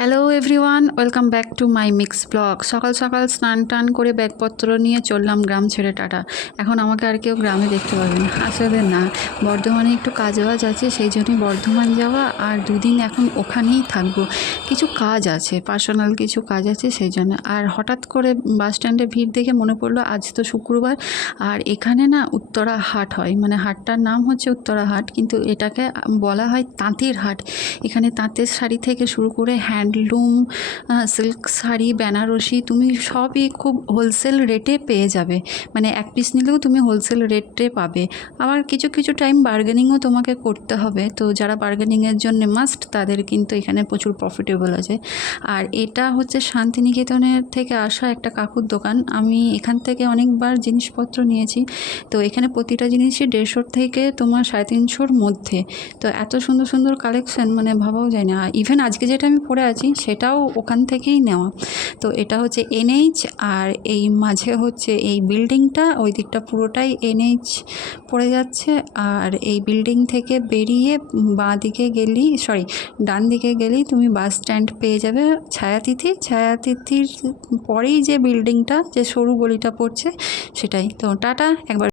Hello everyone, welcome back to my mix blog. সকাল সকাল স্নান টান করে ব্যাগপত্র নিয়ে চললাম গ্রাম ছেড়ে টাটা। এখন আমাকে আর কেউ গ্রামে দেখতে পাবে না, আসলে না। বর্ধমানে একটু কাজবাজ আছে, সেই জন্যই বর্ধমান যাওয়া, আর দুদিন এখন ওখানেই থাকবো। কিছু কাজ আছে, পার্সোনাল কিছু কাজ আছে, সেই জন্য। আর হঠাৎ করে বাস স্ট্যান্ডে ভিড় দেখে মনে পড়লো আজ তো শুক্রবার, আর এখানে না উত্তরা হাট হয়, মানে হাটটার নাম হচ্ছে উত্তরা হাট, কিন্তু এটাকে বলা হয় তাঁতির হাট। এখানে তাঁতের শাড়ি থেকে শুরু করে হ্যান্ডলুম, সিল্ক শাড়ি, বেনারসি, তুমি সবই খুব হোলসেল রেটে পেয়ে যাবে। মানে এক পিস নিলেও তুমি হোলসেল রেটে পাবে। আবার কিছু কিছু টাইম বার্গেনিংও তোমাকে করতে হবে, তো যারা বার্গেনিংয়ের জন্য মাস্ট তাদের কিন্তু এখানে প্রচুর প্রফিটেবল আছে। আর এটা হচ্ছে শান্তিনিকেতনের থেকে আসা একটা কাকুর দোকান। আমি এখান থেকে অনেকবার জিনিসপত্র নিয়েছি, তো এখানে প্রতিটা জিনিসই 150 থেকে তোমার 350 মধ্যে। তো এত সুন্দর সুন্দর কালেকশন, মানে ভাবাও যায় না। ইভেন আজকে যেটা আমি পরে আছি সেটাও ওখান থেকেই নেওয়া। তো এটা হচ্ছে এনএইচ, আর এই মাঝে হচ্ছে এই বিল্ডিংটা, ওই দিকটা পুরোটাই এনএইচ পড়ে যাচ্ছে। আর এই বিল্ডিং থেকে বেরিয়ে বাঁ দিকে গেলেই, ডান দিকে গেলেই তুমি বাস স্ট্যান্ড পেয়ে যাবে। ছায়াতিথির পরেই যে বিল্ডিংটা, যে সরু গলিটা পড়ছে সেটাই। তো টাটা, একবার